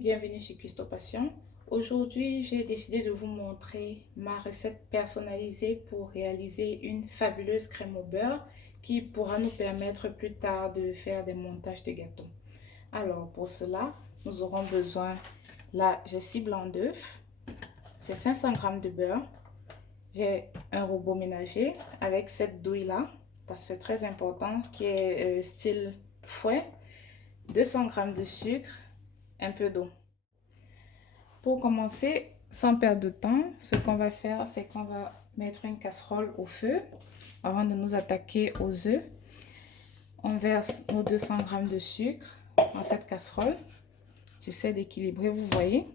bienvenue sur Cuistot Passion. Aujourd'hui, j'ai décidé de vous montrer ma recette personnalisée pour réaliser une fabuleuse crème au beurre qui pourra nous permettre plus tard de faire des montages de gâteaux. Alors, pour cela, nous aurons besoin, là, j'ai 6 blancs d'œufs, j'ai 500 g de beurre, j'ai un robot ménager avec cette douille-là, parce que c'est très important, qui est style fouet, 200 g de sucre, un peu d'eau. Pour commencer, sans perdre de temps, ce qu'on va faire, c'est qu'on va mettre une casserole au feu avant de nous attaquer aux œufs. On verse nos 200 g de sucre dans cette casserole. J'essaie d'équilibrer, vous voyez.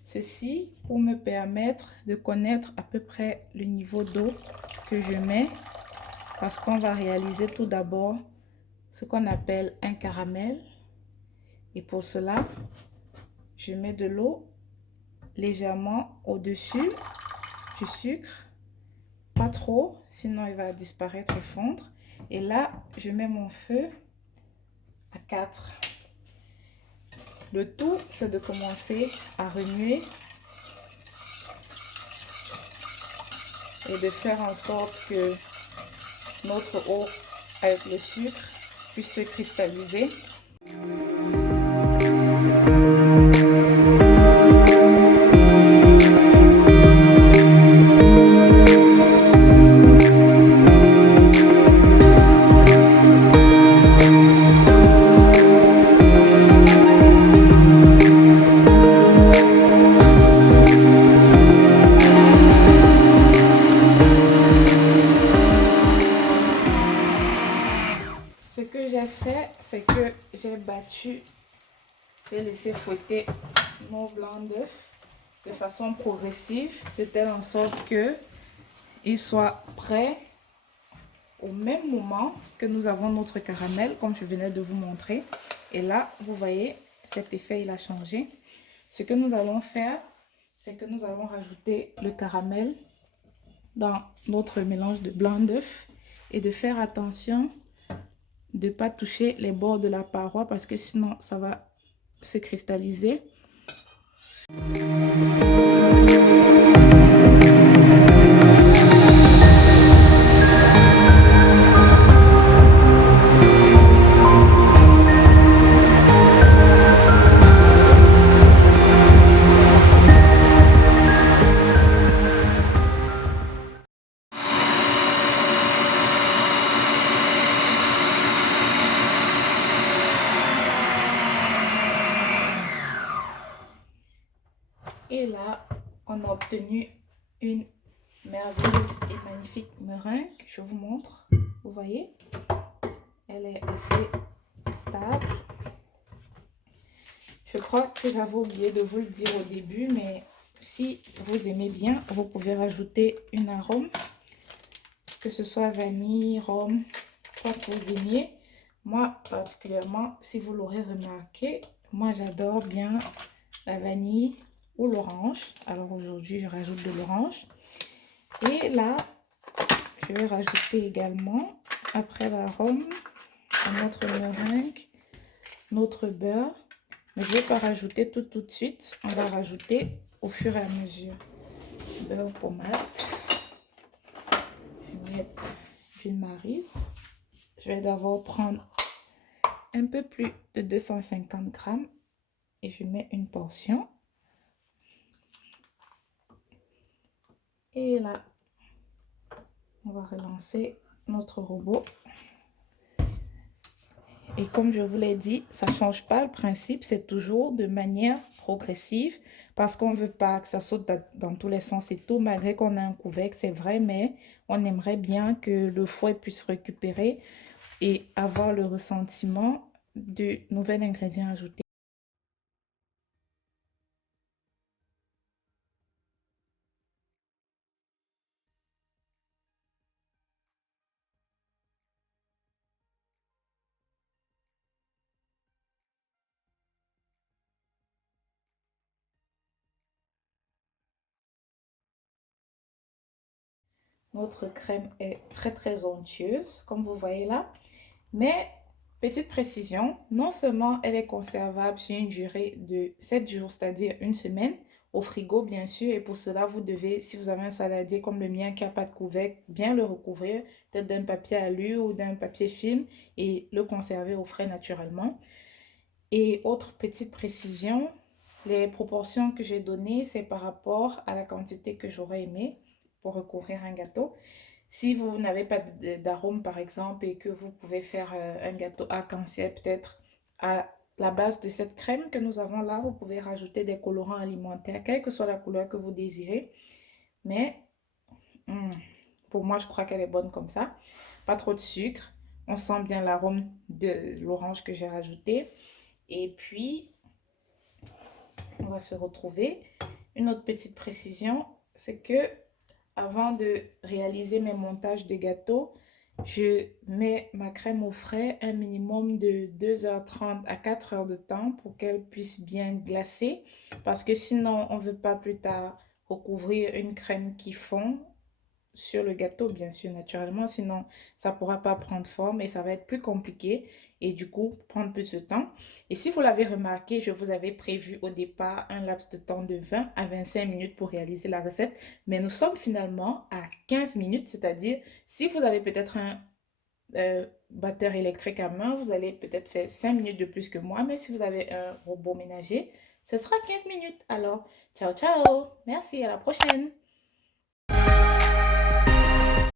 Ceci pour me permettre de connaître à peu près le niveau d'eau que je mets, parce qu'on va réaliser tout d'abord ce qu'on appelle un caramel. Et pour cela, je mets de l'eau légèrement au-dessus du sucre, pas trop, sinon il va disparaître et fondre. Et là, je mets mon feu à 4. Le tout, c'est de commencer à remuer et de faire en sorte que notre eau avec le sucre puisse se cristalliser. Ce que j'ai fait, c'est que j'ai battu, j'ai laissé fouetter mon blanc d'œuf de façon progressive, de telle en sorte que il soit prêt au même moment que nous avons notre caramel, comme je venais de vous montrer. Et là, vous voyez, cet effet, il a changé. Ce que nous allons faire, c'est que nous allons rajouter le caramel dans notre mélange de blanc d'œuf et de faire attention de ne pas toucher les bords de la paroi parce que sinon ça va se cristalliser. Et là, on a obtenu une merveilleuse et magnifique meringue. Je vous montre. Vous voyez, elle est assez stable. Je crois que j'avais oublié de vous le dire au début, mais si vous aimez bien, vous pouvez rajouter une arôme, que ce soit vanille, rhum, quoi que vous aimiez. Moi, particulièrement, si vous l'aurez remarqué, moi j'adore bien la vanille ou l'orange. Alors aujourd'hui, je rajoute de l'orange. Et là, je vais rajouter également, après l'arôme, à notre meringue, notre beurre. Mais je ne vais pas rajouter tout de suite. On va rajouter au fur et à mesure. Beurre pommade. Je vais mettre une maryse. Je vais d'abord prendre un peu plus de 250 g et je mets une portion. Et là, on va relancer notre robot. Et comme je vous l'ai dit, ça ne change pas le principe, c'est toujours de manière progressive parce qu'on ne veut pas que ça saute dans tous les sens et tout, malgré qu'on a un couvercle, c'est vrai, mais on aimerait bien que le fouet puisse récupérer et avoir le ressentiment du nouvel ingrédient ajouté. Notre crème est très onctueuse, comme vous voyez là, mais Petite précision, non seulement elle est conservable sur une durée de 7 jours, c'est-à-dire une semaine, au frigo bien sûr, et pour cela vous devez, si vous avez un saladier comme le mien qui n'a pas de couvercle, bien le recouvrir, peut-être d'un papier alu ou d'un papier film et le conserver au frais naturellement. Et autre petite précision, les proportions que j'ai données, c'est par rapport à la quantité que j'aurais aimé pour recouvrir un gâteau. Si vous n'avez pas d'arôme, par exemple, et que vous pouvez faire un gâteau arc-en-ciel, peut-être à la base de cette crème que nous avons là, vous pouvez rajouter des colorants alimentaires, quelle que soit la couleur que vous désirez. Mais hmm, pour moi, je crois qu'elle est bonne comme ça. Pas trop de sucre. On sent bien l'arôme de l'orange que j'ai rajouté. Et puis, on va se retrouver. Une autre petite précision, c'est que avant de réaliser mes montages de gâteaux, je mets ma crème au frais un minimum de 2h30 à 4 heures de temps pour qu'elle puisse bien glacer. Parce que sinon, on ne veut pas plus tard recouvrir une crème qui fond sur le gâteau, bien sûr, naturellement. Sinon, ça ne pourra pas prendre forme et ça va être plus compliqué et du coup, prendre plus de temps. Et si vous l'avez remarqué, je vous avais prévu au départ un laps de temps de 20 à 25 minutes pour réaliser la recette. Mais nous sommes finalement à 15 minutes, c'est-à-dire si vous avez peut-être un batteur électrique à main, vous allez peut-être faire 5 minutes de plus que moi. Mais si vous avez un robot ménager, ce sera 15 minutes. Alors, ciao, ciao. Merci, à la prochaine.